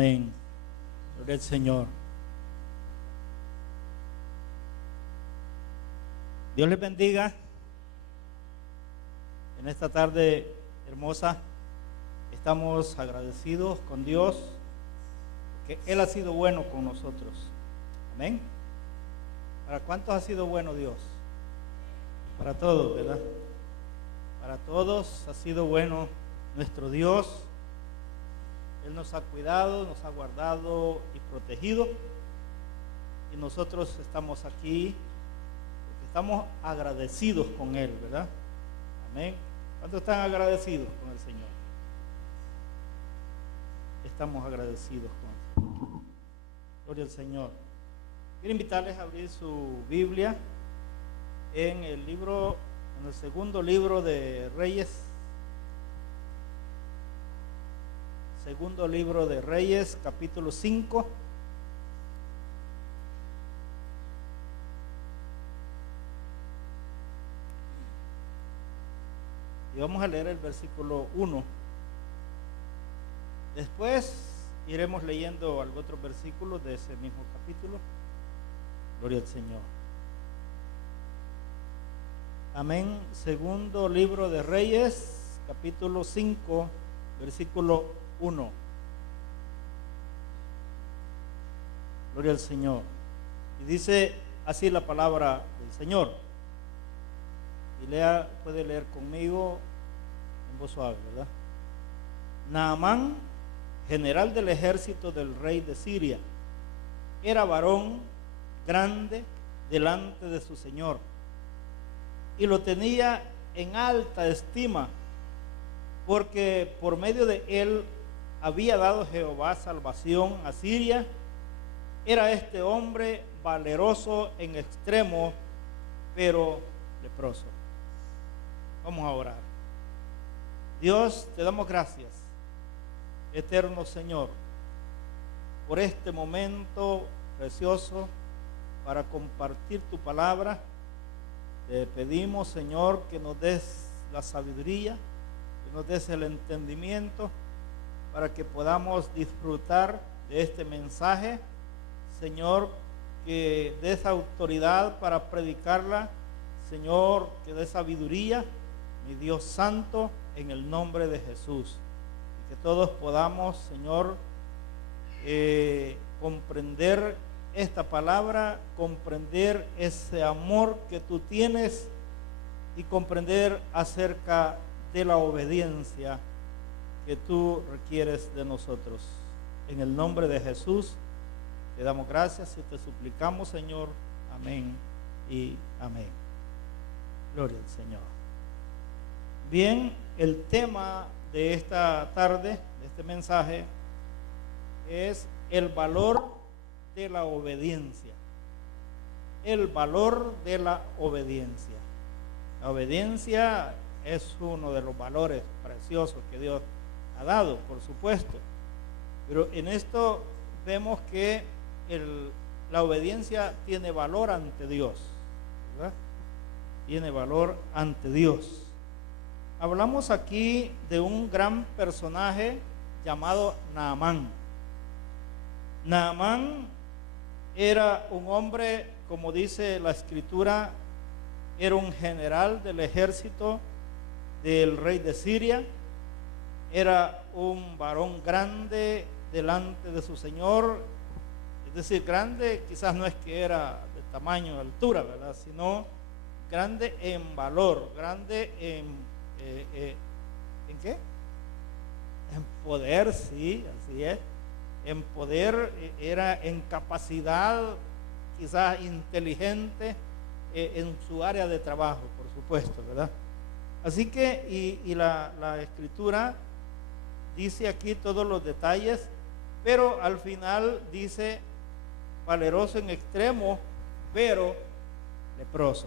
Amén. Gloria al Señor. Dios les bendiga en esta tarde hermosa. Estamos agradecidos con Dios porque Él ha sido bueno con nosotros. Amén. ¿Para cuántos ha sido bueno Dios? Para todos, ¿verdad? Para todos ha sido bueno nuestro Dios. Él nos ha cuidado, nos ha guardado y protegido. Y nosotros estamos aquí porque estamos agradecidos con Él, ¿verdad? Amén. ¿Cuántos están agradecidos con el Señor? Estamos agradecidos con Él. Gloria al Señor. Quiero invitarles a abrir su Biblia en el segundo libro de Reyes. Segundo libro de Reyes, capítulo 5. Y vamos a leer el versículo 1. Después iremos leyendo algún otro versículo de ese mismo capítulo. Gloria al Señor. Amén. Segundo libro de Reyes, capítulo 5, versículo 1. Gloria al Señor. Y dice así la palabra del Señor. Y puede leer conmigo en voz suave, ¿verdad? Naamán, general del ejército del rey de Siria, era varón grande delante de su señor y lo tenía en alta estima, porque por medio de él había dado Jehová salvación a Siria. Era este hombre valeroso en extremo, pero leproso. Vamos a orar. Dios, te damos gracias, eterno Señor, por este momento precioso para compartir tu palabra. Te pedimos, Señor, que nos des la sabiduría, que nos des el entendimiento para que podamos disfrutar de este mensaje. Señor, que des autoridad para predicarla. Señor, que des sabiduría, mi Dios santo, en el nombre de Jesús. Y que todos podamos, Señor, comprender esta palabra, comprender ese amor que tú tienes y comprender acerca de la obediencia que tú requieres de nosotros. En el nombre de Jesús te damos gracias y te suplicamos, Señor. Amén y amén. Gloria al Señor. Bien, el tema de esta tarde, de este mensaje, es el valor de la obediencia. El valor de la obediencia. La obediencia es uno de los valores preciosos que Dios ha dado, por supuesto. Pero en esto vemos que la obediencia tiene valor ante Dios, ¿verdad? Tiene valor ante Dios. Hablamos aquí de un gran personaje llamado Naamán. Naamán era un hombre, como dice la escritura, era un general del ejército del rey de Siria. Era un varón grande delante de su señor. Es decir, grande quizás no es que era de tamaño, de altura, ¿verdad? Sino grande en valor, grande ¿en qué? En poder, sí, así es. En poder, era en capacidad, quizás inteligente, en su área de trabajo, por supuesto, ¿verdad? Así que, y la escritura dice aquí todos los detalles, pero al final dice valeroso en extremo, pero leproso.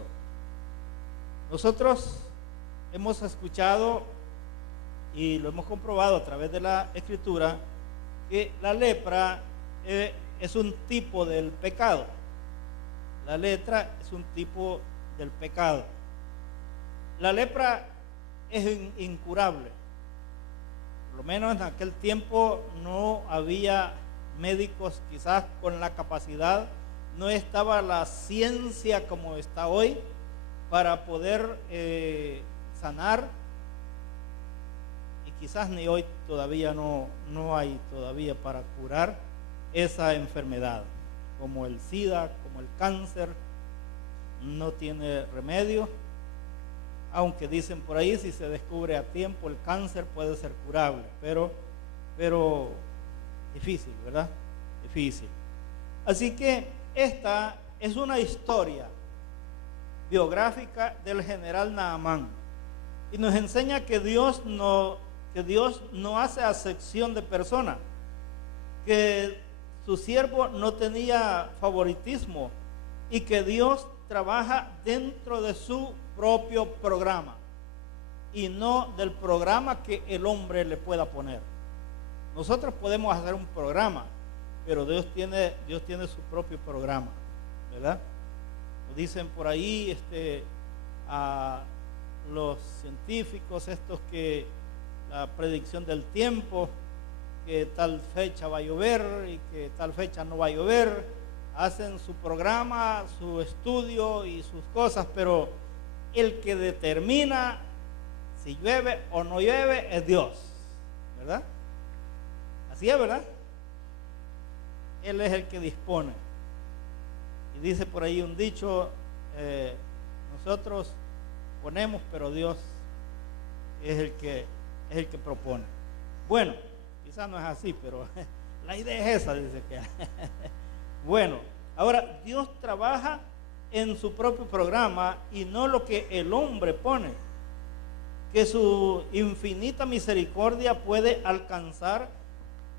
Nosotros hemos escuchado y lo hemos comprobado a través de la escritura que la lepra es un tipo del pecado. La lepra es un tipo del pecado. La lepra es incurable. Por lo menos en aquel tiempo no había médicos quizás con la capacidad, no estaba la ciencia como está hoy para poder sanar, y quizás ni hoy todavía no hay todavía para curar esa enfermedad, como el SIDA, como el cáncer, no tiene remedio, aunque dicen por ahí si se descubre a tiempo el cáncer puede ser curable, pero difícil, ¿verdad? Difícil. Así que esta es una historia biográfica del general Naamán y nos enseña que Dios no hace acepción de personas, que su siervo no tenía favoritismo y que Dios trabaja dentro de su propio programa y no del programa que el hombre le pueda poner. Nosotros podemos hacer un programa, pero Dios tiene su propio programa, ¿verdad? Nos dicen por ahí a los científicos estos que la predicción del tiempo, que tal fecha va a llover y que tal fecha no va a llover, hacen su programa, su estudio y sus cosas, pero el que determina si llueve o no llueve es Dios, ¿verdad? Así es, ¿verdad? Él es el que dispone. Y dice por ahí un dicho, nosotros ponemos, pero Dios es el que propone. Bueno, quizás no es así, pero la idea es esa, dice que. Bueno, ahora Dios trabaja en su propio programa y no lo que el hombre pone, que su infinita misericordia puede alcanzar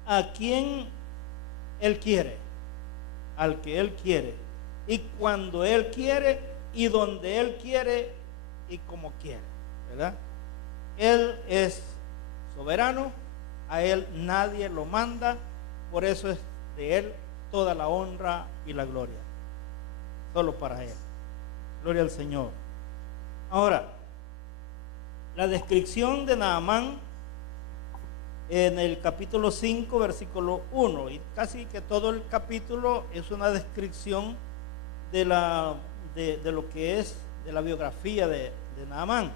a quien Él quiere, al que Él quiere, y cuando Él quiere, y donde Él quiere, y como quiere, ¿verdad? Él es soberano, a Él nadie lo manda, por eso es de Él toda la honra y la gloria, solo para Él. Gloria al Señor. Ahora, la descripción de Naamán en el capítulo 5, versículo 1, y casi que todo el capítulo es una descripción de lo que es de la biografía de Naamán.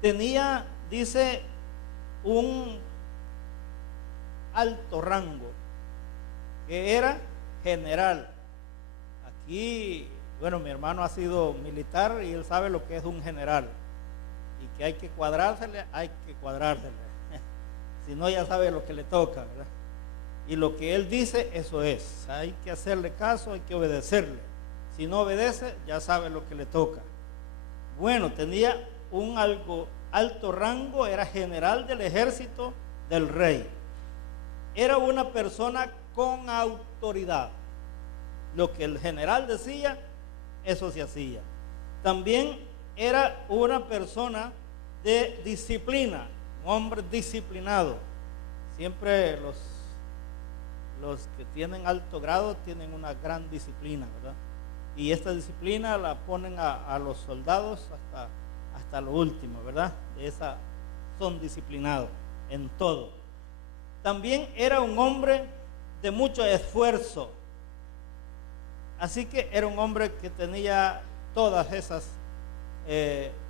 Tenía, dice, un alto rango, que era general. Aquí, bueno, mi hermano ha sido militar y él sabe lo que es un general, y que hay que cuadrársele. Si no, ya sabe lo que le toca, ¿verdad? Y lo que él dice, eso es. Hay que hacerle caso, hay que obedecerle. Si no obedece, ya sabe lo que le toca. Bueno, tenía un alto rango, era general del ejército del rey. Era una persona con autoridad. Lo que el general decía, eso se hacía. También era una persona de disciplina, un hombre disciplinado. Siempre los que tienen alto grado tienen una gran disciplina, ¿verdad? Y esta disciplina la ponen a los soldados hasta lo último, ¿verdad? Son disciplinados en todo. También era un hombre de mucho esfuerzo. Así que era un hombre que tenía todas esas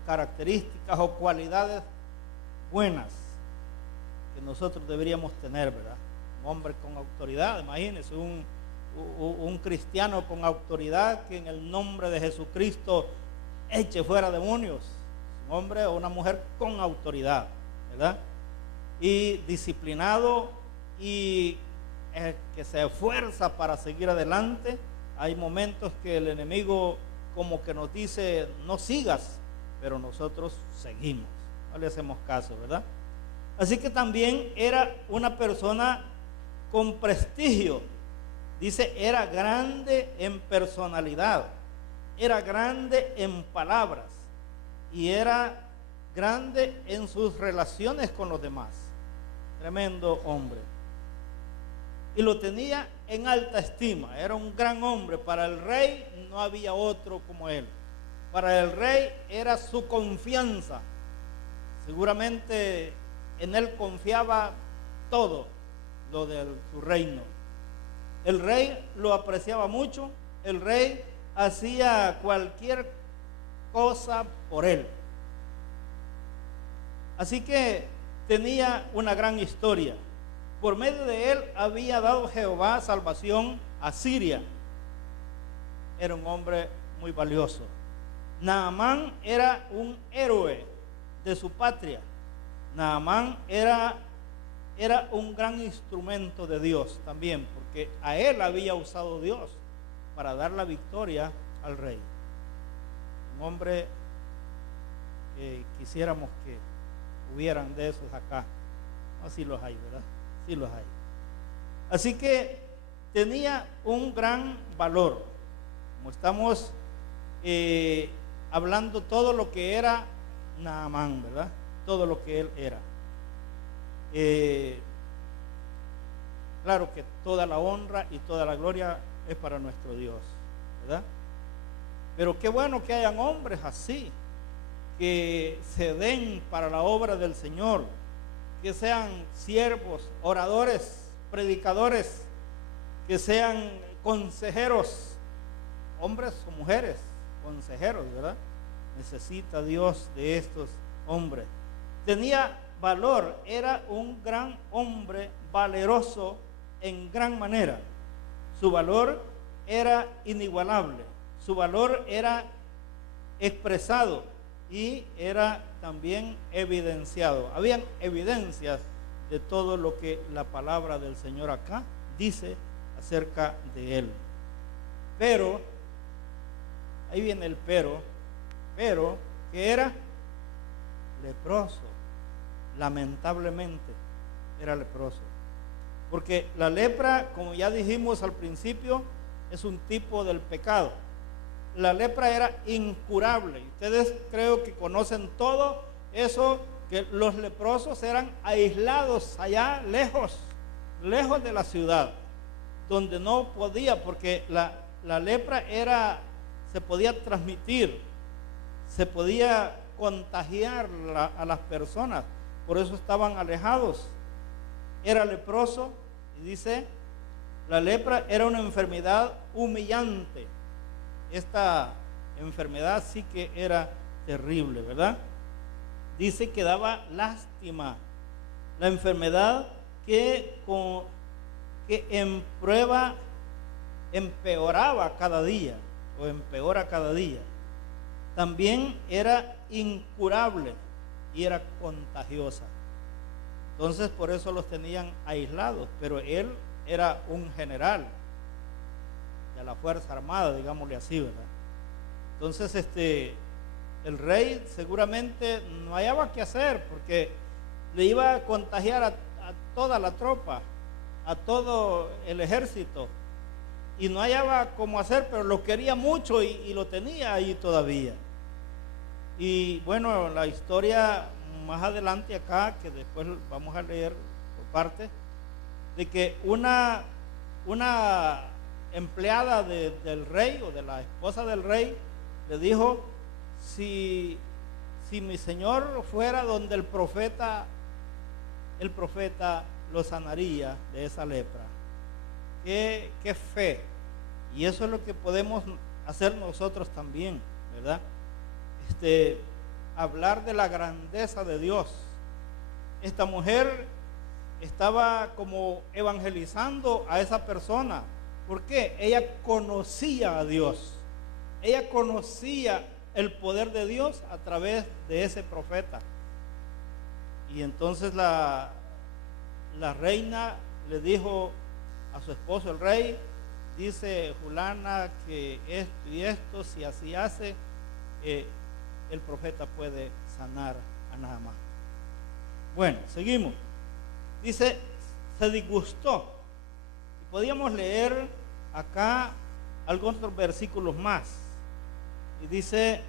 características o cualidades buenas que nosotros deberíamos tener, ¿verdad? Un hombre con autoridad, imagínense, un cristiano con autoridad que en el nombre de Jesucristo eche fuera demonios. Un hombre o una mujer con autoridad, ¿verdad? Y disciplinado y que se esfuerza para seguir adelante. Hay momentos que el enemigo como que nos dice no sigas, pero nosotros seguimos, no le hacemos caso, ¿verdad? Así que también era una persona con prestigio. Dice, era grande en personalidad, era grande en palabras y era grande en sus relaciones con los demás. Tremendo hombre. Y lo tenía en alta estima, era un gran hombre. Para el rey no había otro como él. Para el rey era su confianza. Seguramente en él confiaba todo lo de su reino. El rey lo apreciaba mucho, el rey hacía cualquier cosa por él. Así que tenía una gran historia. Por medio de él había dado Jehová salvación a Siria. Era un hombre muy valioso. Naamán era un héroe de su patria. Naamán era un gran instrumento de Dios también, porque a él había usado Dios para dar la victoria al rey. Un hombre que quisiéramos que hubieran de esos acá. Así los hay, ¿verdad? Sí los hay. Así que tenía un gran valor. Como estamos hablando todo lo que era Naamán, ¿verdad? Todo lo que él era. Claro que toda la honra y toda la gloria es para nuestro Dios, ¿verdad? Pero qué bueno que hayan hombres así, que se den para la obra del Señor, que sean siervos, oradores, predicadores, que sean consejeros, hombres o mujeres, consejeros, ¿verdad? Necesita Dios de estos hombres. Tenía valor, era un gran hombre, valeroso en gran manera. Su valor era inigualable, su valor era expresado y era también evidenciado. Habían evidencias de todo lo que la palabra del Señor acá dice acerca de él. Pero, ahí viene el pero, que era leproso. Lamentablemente era leproso. Porque la lepra, como ya dijimos al principio, es un tipo del pecado. La lepra era incurable. Ustedes creo que conocen todo eso, que los leprosos eran aislados allá lejos de la ciudad, donde no podía, porque la lepra se podía transmitir, se podía contagiar a las personas, por eso estaban alejados. Era leproso y dice, la lepra era una enfermedad humillante. Esta enfermedad sí que era terrible, ¿verdad? Dice que daba lástima. La enfermedad que en prueba empeoraba cada día, o empeora cada día. También era incurable y era contagiosa. Entonces por eso los tenían aislados, pero él era un general de la Fuerza Armada, digámosle así, ¿verdad? Entonces el rey seguramente no hallaba qué hacer, porque le iba a contagiar a toda la tropa, a todo el ejército, y no hallaba cómo hacer, pero lo quería mucho y lo tenía ahí todavía. Y bueno, la historia más adelante acá, que después vamos a leer por parte, de que una empleada del rey o de la esposa del rey le dijo, si mi señor fuera donde el profeta lo sanaría de esa lepra. Qué fe. Y eso es lo que podemos hacer nosotros también, ¿verdad? Hablar de la grandeza de Dios. Esta mujer estaba como evangelizando a esa persona. ¿Por qué? Ella conocía a Dios. Ella conocía el poder de Dios a través de ese profeta. Y entonces la reina le dijo a su esposo, el rey, dice fulana que esto y esto, si así hace, el profeta puede sanar a Naamán. Bueno, seguimos. Dice, se disgustó. Y podíamos leer acá algunos versículos más. Y dice,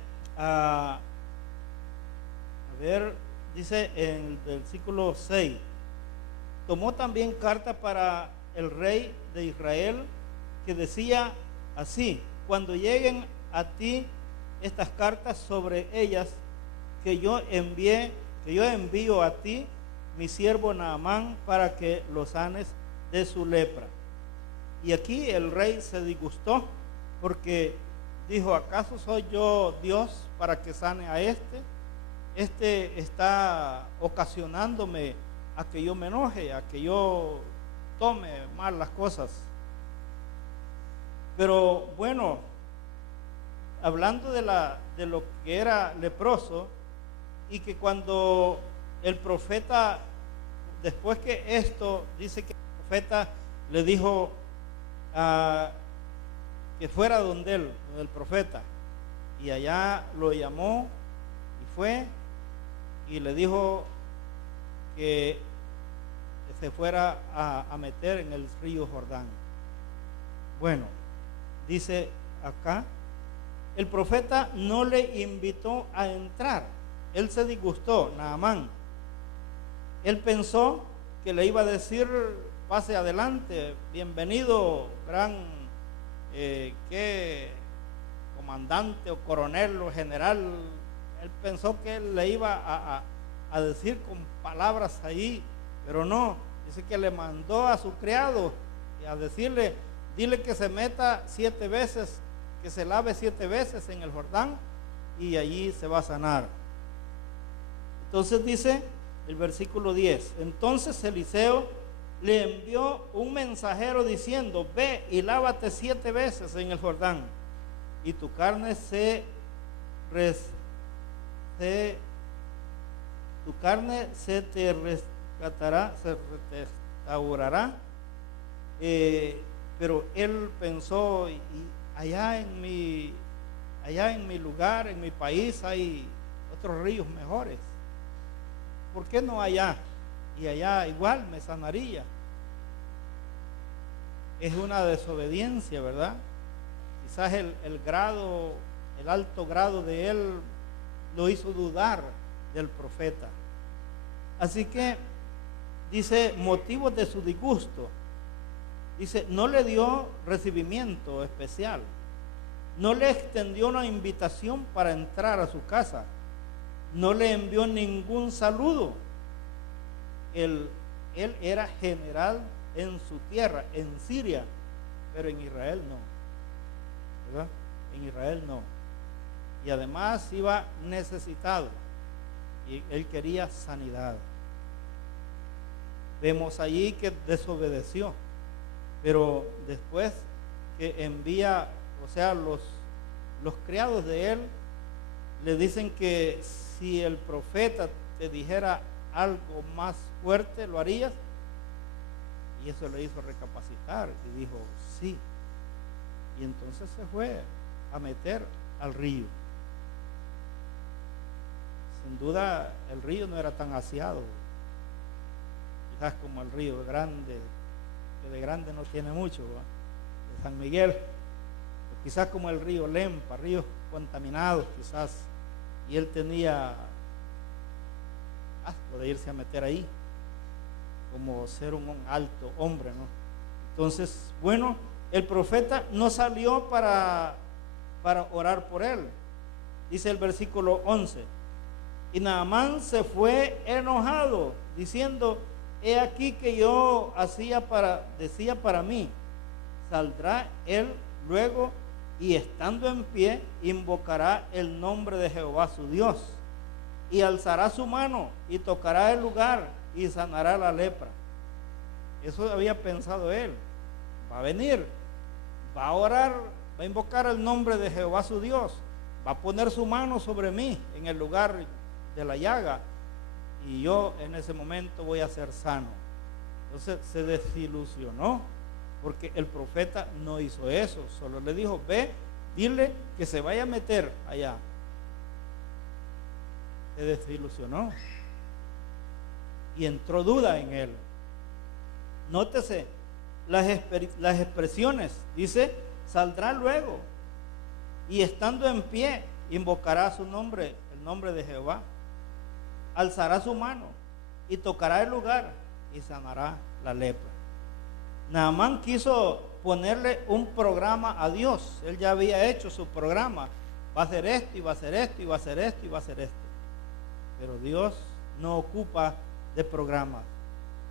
dice en el versículo 6, tomó también carta para el rey de Israel, que decía así, cuando lleguen a ti estas cartas, sobre ellas que yo envío a ti mi siervo Naamán, para que lo sanes de su lepra. Y aquí el rey se disgustó porque dijo, ¿acaso soy yo Dios para que sane a este? Este está ocasionándome a que yo me enoje, a que yo tome mal las cosas. Pero bueno, hablando de lo que era leproso, y que cuando el profeta, después que esto, dice que el profeta le dijo que fuera donde él, el profeta, y allá lo llamó y fue y le dijo que se fuera a meter en el río Jordán. Bueno, dice acá, el profeta no le invitó a entrar. Él se disgustó, Naamán. Él pensó que le iba a decir, pase adelante, bienvenido, gran comandante o coronel o general. Él pensó que él le iba a decir con palabras ahí, pero no. Dice que le mandó a su criado a decirle, dile que se meta 7 veces, que se lave 7 veces en el Jordán y allí se va a sanar. Entonces dice el versículo 10, entonces Eliseo le envió un mensajero diciendo, ve y lávate 7 veces en el Jordán y tu carne se te rescatará, se restaurará. Pero él pensó, y allá en mi lugar, en mi país hay otros ríos mejores. ¿Por qué no allá? Y allá igual me sanaría. Es una desobediencia, ¿verdad? Quizás el alto grado de él lo hizo dudar del profeta. Así que dice, motivos de su disgusto. Dice, no le dio recibimiento especial. No le extendió una invitación para entrar a su casa. No le envió ningún saludo. Él era general en su tierra, en Siria, pero en Israel no, ¿verdad? En Israel no. Y además iba necesitado y él quería sanidad. Vemos allí que desobedeció, pero después que envía, o sea, los criados de él le dicen que si el profeta te dijera algo más fuerte, ¿lo harías? Y eso le hizo recapacitar y dijo, sí. Y entonces se fue a meter al río. Sin duda el río no era tan aseado, quizás como el río Grande, que de grande no tiene mucho, ¿verdad? De San Miguel, quizás como el río Lempa, ríos contaminados quizás, y él tenía asco de irse a meter ahí, como ser un alto hombre, ¿no? Entonces, bueno, el profeta no salió para orar por él. Dice el versículo 11, y Naamán se fue enojado, diciendo, he aquí que yo decía para mí, saldrá él luego y estando en pie, invocará el nombre de Jehová su Dios, y alzará su mano y tocará el lugar y sanará la lepra. Eso había pensado él. Va a venir, va a orar, va a invocar el nombre de Jehová su Dios, va a poner su mano sobre mí en el lugar de la llaga y yo en ese momento voy a ser sano. Entonces se desilusionó porque el profeta no hizo eso, solo le dijo, ve, dile que se vaya a meter allá. Se desilusionó y entró duda en él. Nótese las expresiones, dice, saldrá luego y estando en pie invocará su nombre, el nombre de Jehová, alzará su mano y tocará el lugar y sanará la lepra. Naamán quiso ponerle un programa a Dios. Él ya había hecho su programa, va a hacer esto y va a hacer esto y va a hacer esto y va a hacer esto. Pero Dios no ocupa de programas.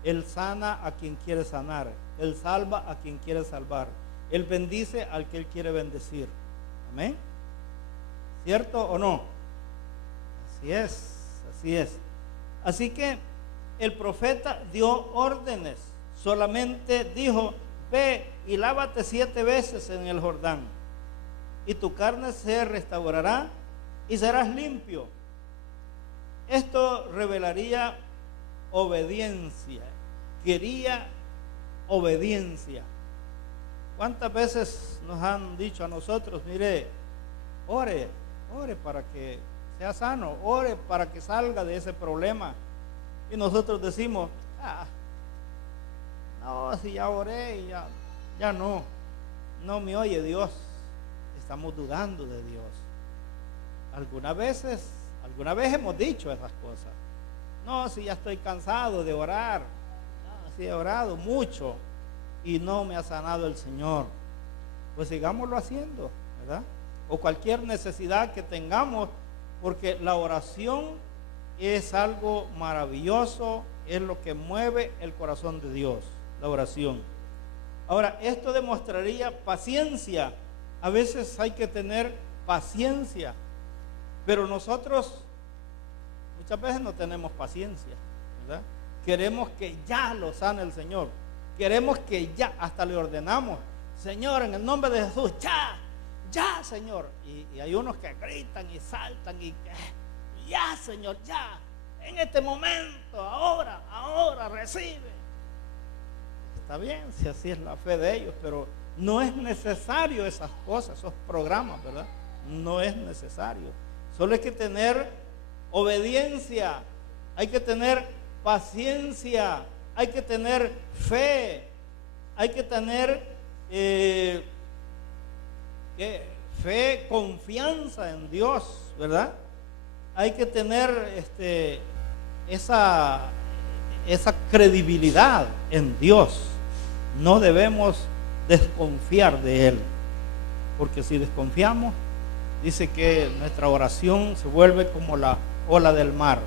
Él sana a quien quiere sanar. Él salva a quien quiere salvar. Él bendice al que Él quiere bendecir. Amén. ¿Cierto o no? Así es, así es. Así que el profeta dio órdenes. Solamente dijo: ve y lávate 7 veces en el Jordán, y tu carne se restaurará y serás limpio. Esto revelaría obediencia. Quería obediencia. ¿Cuántas veces nos han dicho a nosotros: mire, ore para que sea sano, ore para que salga de ese problema? Y nosotros decimos: no, si ya oré y ya no me oye Dios. Estamos dudando de Dios. Algunas veces hemos dicho esas cosas. No, si ya estoy cansado de orar. No, si he orado mucho y no me ha sanado el Señor. Pues sigámoslo haciendo, ¿verdad? O cualquier necesidad que tengamos, porque la oración es algo maravilloso, es lo que mueve el corazón de Dios, la oración. Ahora, esto demostraría paciencia. A veces hay que tener paciencia, pero nosotros muchas veces no tenemos paciencia, ¿verdad? Queremos que ya lo sane el Señor. Queremos que ya, hasta le ordenamos: Señor, en el nombre de Jesús, ya, Señor. Y hay unos que gritan y saltan y ya, Señor, ya, en este momento, ahora, recibe. Está bien, si así es la fe de ellos, pero no es necesario esas cosas, esos programas, ¿verdad? No es necesario. Solo hay que tener obediencia, hay que tener paciencia, hay que tener fe, hay que tener fe, confianza en Dios, ¿verdad? Hay que tener esa credibilidad en Dios. No debemos desconfiar de Él, porque si desconfiamos, dice que nuestra oración se vuelve como la ola del mar,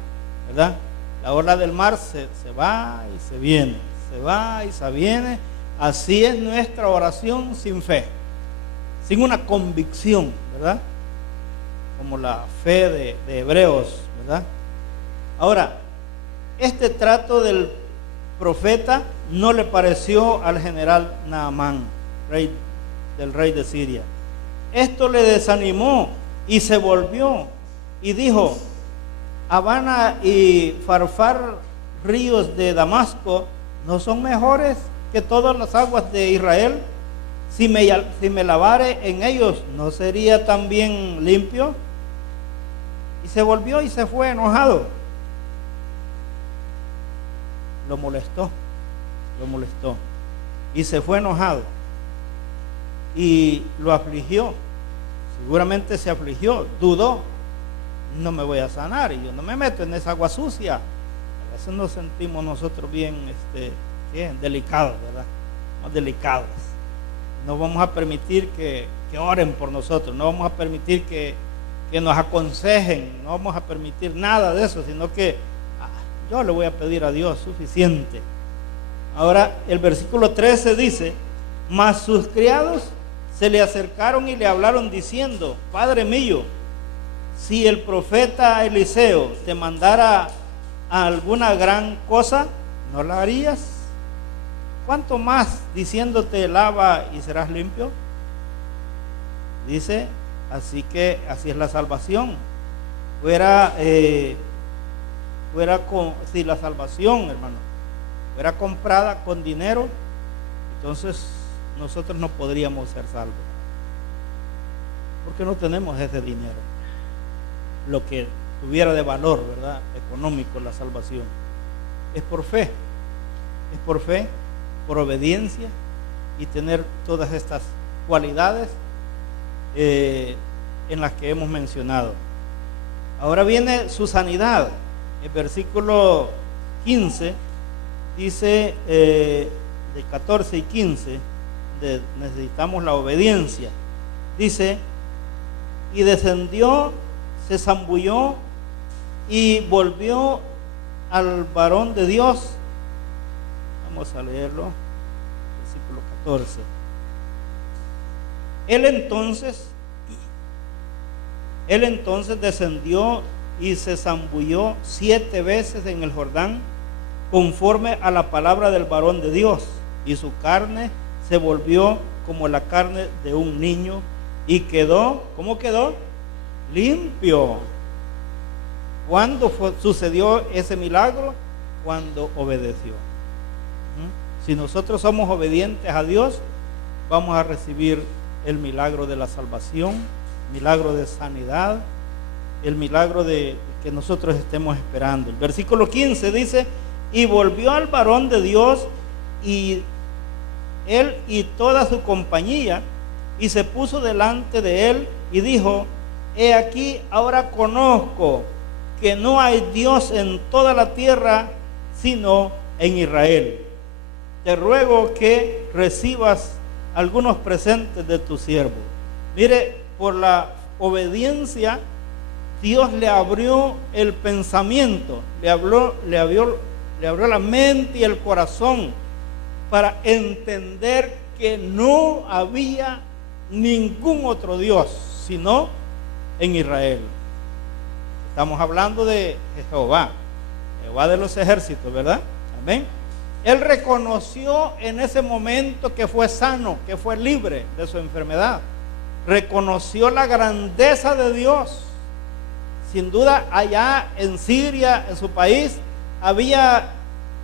¿verdad? La ola del mar se va y se viene, se va y se viene. Así es nuestra oración sin fe, sin una convicción, ¿verdad? Como la fe de Hebreos, ¿verdad? Ahora, este trato del profeta no le pareció al general Naamán, del rey de Siria. Esto le desanimó y se volvió y dijo: Habana y Farfar, ríos de Damasco, ¿no son mejores que todas las aguas de Israel? Si me lavare en ellos, ¿no sería también limpio? Y se volvió y se fue enojado. Lo molestó y se fue enojado y lo afligió. Seguramente se afligió, dudó: no me voy a sanar y yo no me meto en esa agua sucia. A veces nos sentimos nosotros bien delicados, ¿verdad? Más delicados. No vamos a permitir que oren por nosotros, no vamos a permitir que nos aconsejen, no vamos a permitir nada de eso, sino que yo le voy a pedir a Dios suficiente. Ahora el versículo 13 dice: mas sus criados se le acercaron y le hablaron diciendo: Padre mío, si el profeta Eliseo te mandara a alguna gran cosa, ¿no la harías? ¿Cuánto más diciéndote: lava y serás limpio? Dice: así es la salvación. Si la salvación, hermano, fuera comprada con dinero, entonces nosotros no podríamos ser salvos, porque no tenemos ese dinero, lo que tuviera de valor, ¿verdad?, económico, la salvación. Es por fe, por obediencia y tener todas estas cualidades en las que hemos mencionado. Ahora viene su sanidad. El versículo 15 dice, de 14 y 15, necesitamos la obediencia. Dice: y descendió, se zambulló y volvió al varón de Dios Vamos a leerlo, versículo 14. Él entonces descendió y se zambulló 7 veces en el Jordán, conforme a la palabra del varón de Dios, y su carne se volvió como la carne de un niño, y quedó, ¿cómo quedó? Limpio. ¿Cuándo sucedió ese milagro? Cuando obedeció. Si nosotros somos obedientes a Dios, vamos a recibir el milagro de la salvación, milagro de sanidad, el milagro de que nosotros estemos esperando. El versículo 15 dice: y volvió al varón de Dios, y él y toda su compañía, y se puso delante de él y dijo: he aquí, ahora conozco que no hay Dios en toda la tierra sino en Israel. Te ruego que recibas algunos presentes de tu siervo. Mire, por la obediencia Dios le abrió el pensamiento, le abrió la mente y el corazón para entender que no había ningún otro Dios sino en Israel. Estamos hablando de Jehová de los ejércitos, ¿verdad? Amén. Él reconoció en ese momento que fue sano, que fue libre de su enfermedad. Reconoció la grandeza de Dios. Sin duda, allá en Siria, en su país, había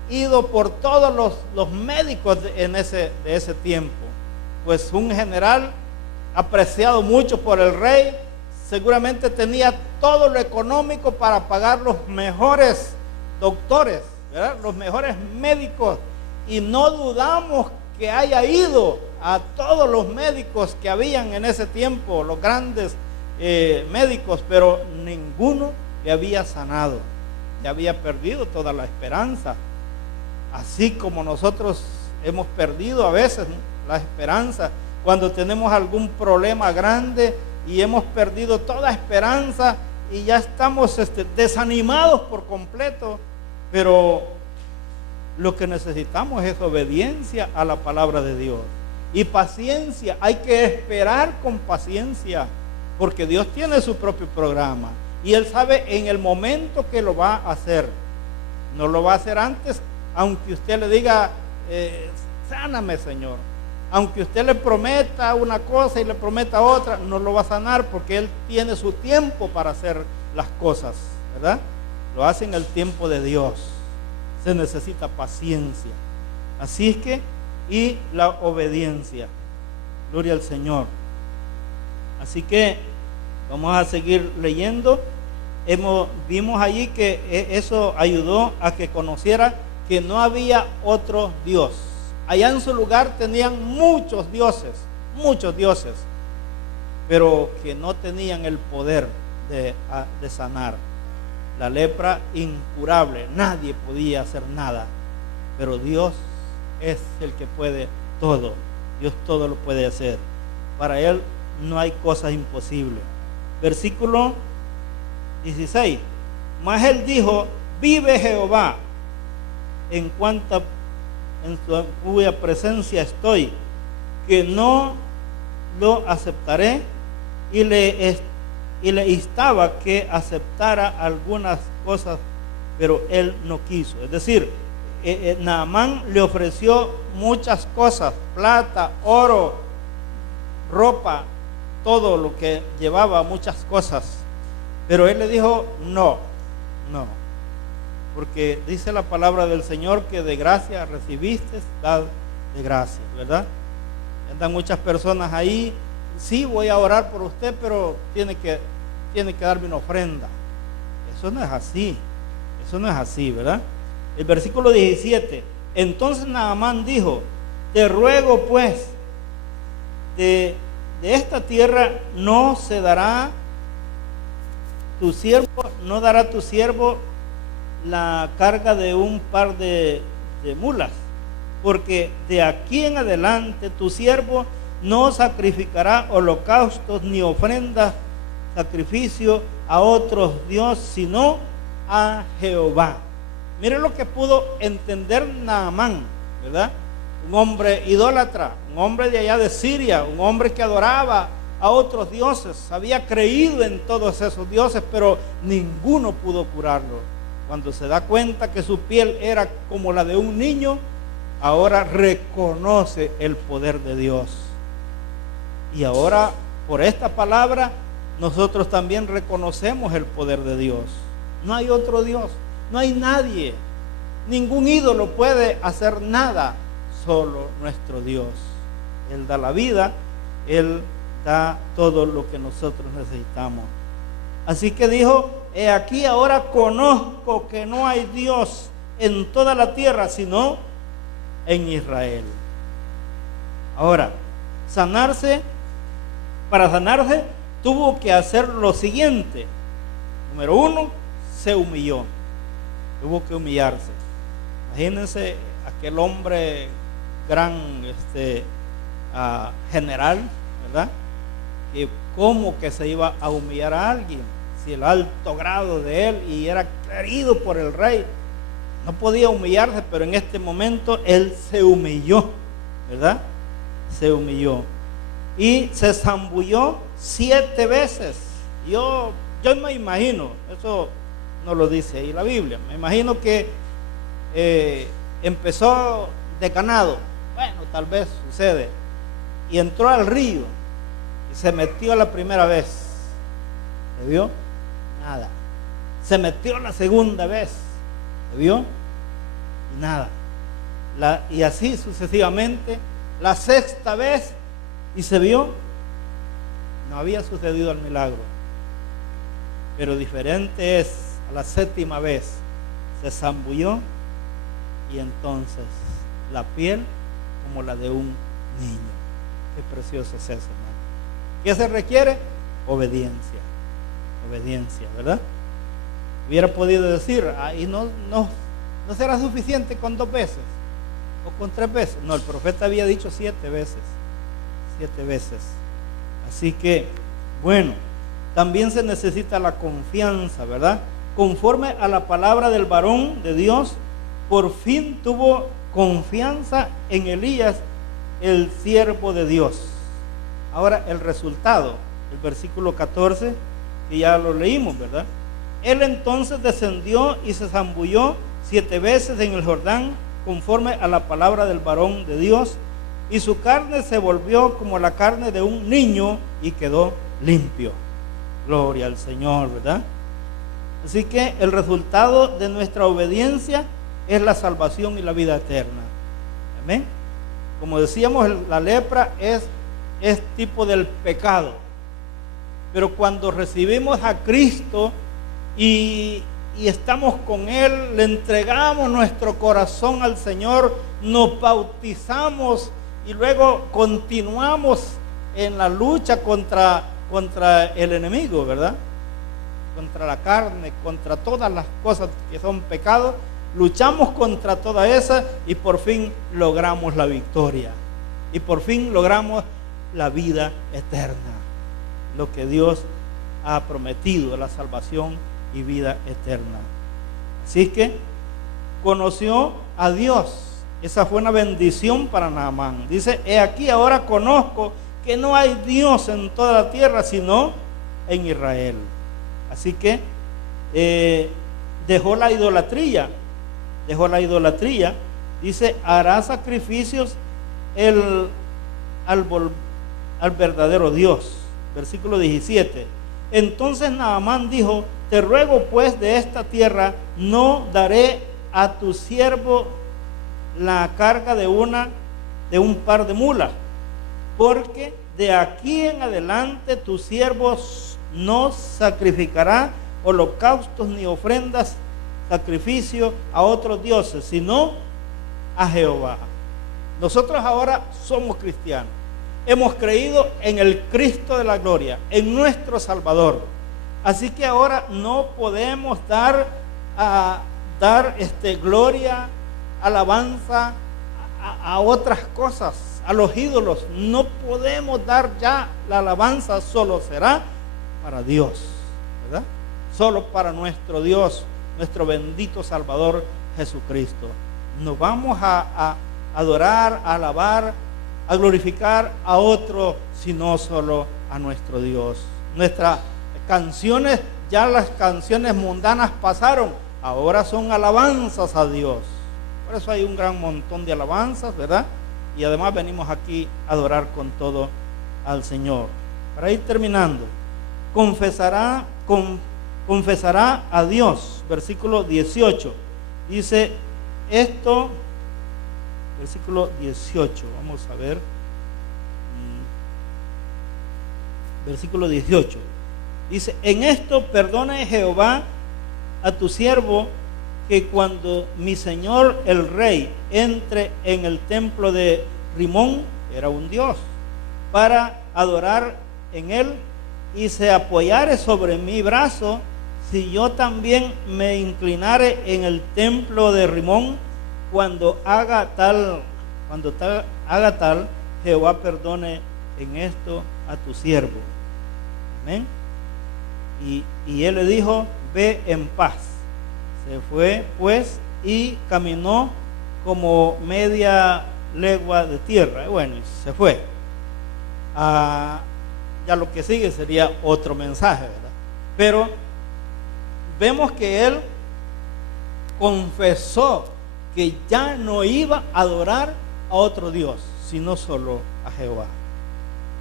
ido por todos los médicos de ese tiempo. Pues un general apreciado mucho por el rey, seguramente tenía todo lo económico para pagar los mejores doctores, ¿verdad? Los mejores médicos, y no dudamos que haya ido a todos los médicos que habían en ese tiempo, los grandes médicos, pero ninguno le había sanado, le había perdido toda la esperanza, así como nosotros hemos perdido a veces, ¿no?, la esperanza cuando tenemos algún problema grande y hemos perdido toda esperanza y ya estamos desanimados por completo. Pero lo que necesitamos es obediencia a la palabra de Dios y paciencia. Hay que esperar con paciencia, porque Dios tiene su propio programa y Él sabe en el momento que lo va a hacer. No lo va a hacer antes, aunque usted le diga, sáname, Señor. Aunque usted le prometa una cosa y le prometa otra, no lo va a sanar, porque Él tiene su tiempo para hacer las cosas, ¿verdad? Lo hace en el tiempo de Dios. Se necesita paciencia. Así es que, y la obediencia. Gloria al Señor. Así que vamos a seguir leyendo. Vimos allí que eso ayudó a que conociera que no había otro Dios. Allá en su lugar tenían muchos dioses, pero que no tenían el poder de sanar. La lepra incurable, nadie podía hacer nada, pero Dios es el que puede todo. Dios todo lo puede hacer. Para Él no hay cosas imposibles. Versículo 16. Mas Él dijo: vive Jehová, en cuya presencia estoy, que no lo aceptaré, y le instaba que aceptara algunas cosas, pero él no quiso. Es decir, Naamán le ofreció muchas cosas: plata, oro, ropa, todo lo que llevaba, muchas cosas, pero él le dijo no, porque dice la palabra del Señor que de gracia recibiste, dad de gracia, ¿verdad? Andan muchas personas ahí: sí, voy a orar por usted, pero tiene que darme una ofrenda. Eso no es así, ¿verdad? El versículo 17. Entonces Naamán dijo: te ruego pues, de esta tierra no dará tu siervo la carga de un par de mulas, porque de aquí en adelante tu siervo no sacrificará holocaustos ni ofrendas, sacrificio a otros dioses, sino a Jehová. Mire lo que pudo entender Naamán. ¿verdad? Un hombre idólatra, un hombre de allá de Siria, un hombre que adoraba a otros dioses, había creído en todos esos dioses, pero ninguno pudo curarlo. Cuando se da cuenta que su piel era como la de un niño, ahora reconoce el poder de Dios. Y ahora, por esta palabra, nosotros también reconocemos el poder de Dios. No hay otro Dios, no hay nadie, ningún ídolo puede hacer nada, solo nuestro Dios. Él da la vida, Él da todo lo que nosotros necesitamos. Así que dijo: he aquí ahora conozco que no hay Dios en toda la tierra sino en Israel. Ahora, para sanarse tuvo que hacer lo siguiente. Número 1, se humilló. Tuvo que humillarse. Imagínense aquel hombre gran general, ¿verdad? Que cómo que se iba a humillar a alguien, si el alto grado de él y era querido por el rey, no podía humillarse, pero en este momento él se humilló, ¿verdad? Se humilló y se zambulló 7 veces. Yo me imagino, eso no lo dice ahí la Biblia, me imagino que empezó de ganado, bueno, tal vez sucede, y entró al río y se metió la primera vez. ¿Se vio? Nada. Se metió la segunda vez. ¿Se vio? Y nada. Y así sucesivamente. La 6ª vez y se vio. No había sucedido el milagro. Pero diferente es a la 7ª vez. Se zambulló y entonces la piel como la de un niño. Qué precioso es eso, hermano. ¿Qué se requiere? Obediencia. Obediencia, ¿verdad? Hubiera podido decir, y no será suficiente con 2 veces o con 3 veces. No, el profeta había dicho 7 veces. 7 veces. Así que, bueno, también se necesita la confianza, ¿verdad? Conforme a la palabra del varón de Dios, por fin tuvo confianza en Elías, el siervo de Dios. Ahora el resultado, el versículo 14, que ya lo leímos, ¿verdad? Él entonces descendió y se zambulló 7 veces en el Jordán, conforme a la palabra del varón de Dios, y su carne se volvió como la carne de un niño y quedó limpio. Gloria al Señor, ¿verdad? Así que el resultado de nuestra obediencia es la salvación y la vida eterna. Amén. Como decíamos, la lepra es tipo del pecado. Pero cuando recibimos a Cristo y estamos con Él, le entregamos nuestro corazón al Señor, nos bautizamos y luego continuamos en la lucha contra el enemigo, ¿verdad? Contra la carne, contra todas las cosas que son pecados. Luchamos contra toda esa y por fin logramos la victoria. Y por fin logramos la vida eterna. Lo que Dios ha prometido, la salvación y vida eterna. Así que conoció a Dios. Esa fue una bendición para Naamán. Dice: he aquí ahora conozco que no hay Dios en toda la tierra sino en Israel. Así que dejó la idolatría. Dice: hará sacrificios al verdadero Dios. Versículo 17. Entonces Naamán dijo: te ruego pues de esta tierra, no daré a tu siervo la carga de un par de mulas, porque de aquí en adelante tu siervo no sacrificará holocaustos ni ofrendas, sacrificio a otros dioses, sino a Jehová. Nosotros ahora somos cristianos. Hemos creído en el Cristo de la gloria, en nuestro Salvador. Así que ahora no podemos dar gloria, alabanza a otras cosas, a los ídolos. No podemos dar ya la alabanza, solo será para Dios, ¿verdad? Solo para nuestro Dios, nuestro bendito Salvador Jesucristo. Nos vamos a adorar, a alabar, a glorificar a otro, sino solo a nuestro Dios. Nuestras canciones, ya las canciones mundanas pasaron, ahora son alabanzas a Dios. Por eso hay un gran montón de alabanzas, ¿verdad? Y además venimos aquí a adorar con todo al Señor. Para ir terminando, confesará a Dios, versículo 18. Dice esto, versículo 18, vamos a ver, versículo 18. Dice, en esto perdone Jehová a tu siervo, que cuando mi señor el rey entre en el templo de Rimón, era un dios, para adorar en él, y se apoyare sobre mi brazo, si yo también me inclinare en el templo de Rimón, cuando haga tal, Jehová perdone en esto a tu siervo. Amén. Y él le dijo, ve en paz. Se fue pues y caminó como media legua de tierra. Bueno, y se fue. Ya lo que sigue sería otro mensaje, ¿verdad? Pero vemos que él confesó que ya no iba a adorar a otro Dios, sino solo a Jehová.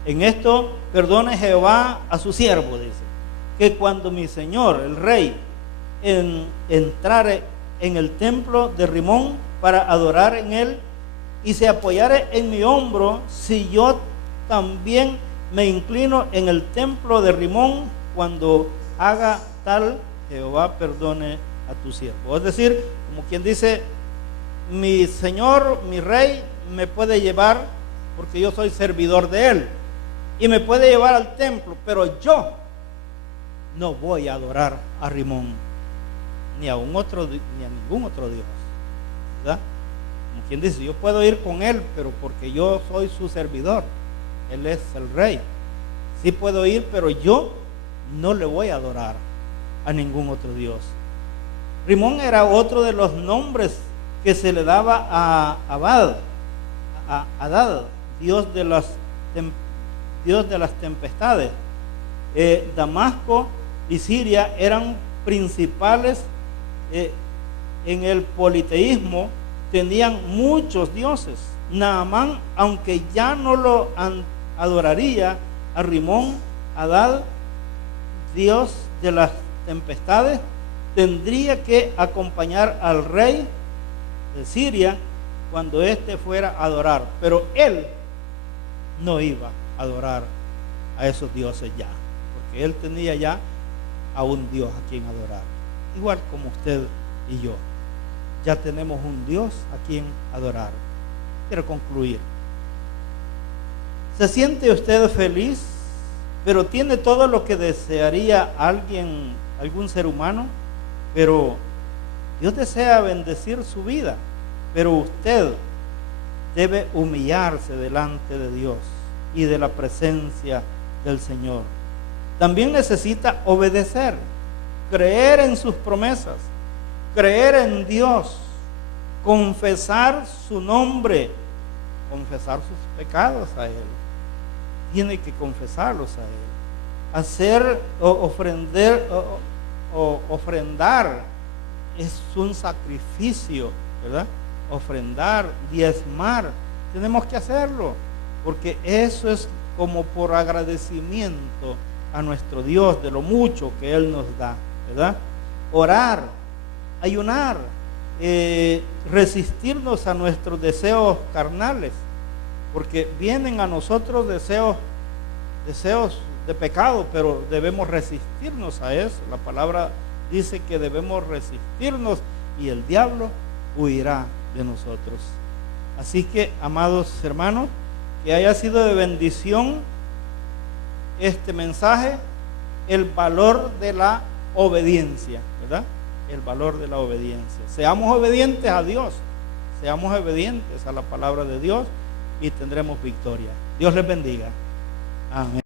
En esto perdone Jehová a su siervo, dice, que cuando mi señor, el rey, entrare en el templo de Rimón para adorar en él, y se apoyare en mi hombro, si yo también me inclino en el templo de Rimón, cuando haga tal, Jehová perdone a tu siervo. Es decir, como quien dice, mi señor, mi rey, me puede llevar, porque yo soy servidor de él, y me puede llevar al templo, pero yo no voy a adorar a Rimón, ni a ningún otro Dios, ¿verdad? Como quien dice, yo puedo ir con él, pero porque yo soy su servidor, él es el rey. Sí puedo ir, pero yo no le voy a adorar a ningún otro Dios. Rimón era otro de los nombres que se le daba a Adad, Dios de las tempestades. Damasco y Siria eran principales en el politeísmo, tenían muchos dioses. Naamán, aunque ya no lo adoraría a Rimón, Adad, Dios de las tempestades, tendría que acompañar al rey de Siria cuando éste fuera a adorar, pero él no iba a adorar a esos dioses ya, porque él tenía ya a un Dios a quien adorar, igual como usted y yo, ya tenemos un Dios a quien adorar. Quiero concluir. ¿Se siente usted feliz, pero tiene todo lo que desearía algún ser humano? Pero Dios desea bendecir su vida, pero usted debe humillarse delante de Dios y de la presencia del Señor. También necesita obedecer, creer en sus promesas, creer en Dios, confesar su nombre, confesar sus pecados a Él. Tiene que confesarlos a Él. Hacer ofrendar es un sacrificio, ¿verdad? Ofrendar, diezmar, tenemos que hacerlo, porque eso es como por agradecimiento a nuestro Dios de lo mucho que Él nos da, ¿verdad? Orar, ayunar, resistirnos a nuestros deseos carnales, porque vienen a nosotros deseos de pecado, pero debemos resistirnos a eso. La palabra dice que debemos resistirnos y el diablo huirá de nosotros. Así que, amados hermanos, que haya sido de bendición este mensaje, el valor de la obediencia, ¿verdad? El valor de la obediencia. Seamos obedientes a Dios, seamos obedientes a la palabra de Dios y tendremos victoria. Dios les bendiga. Amén.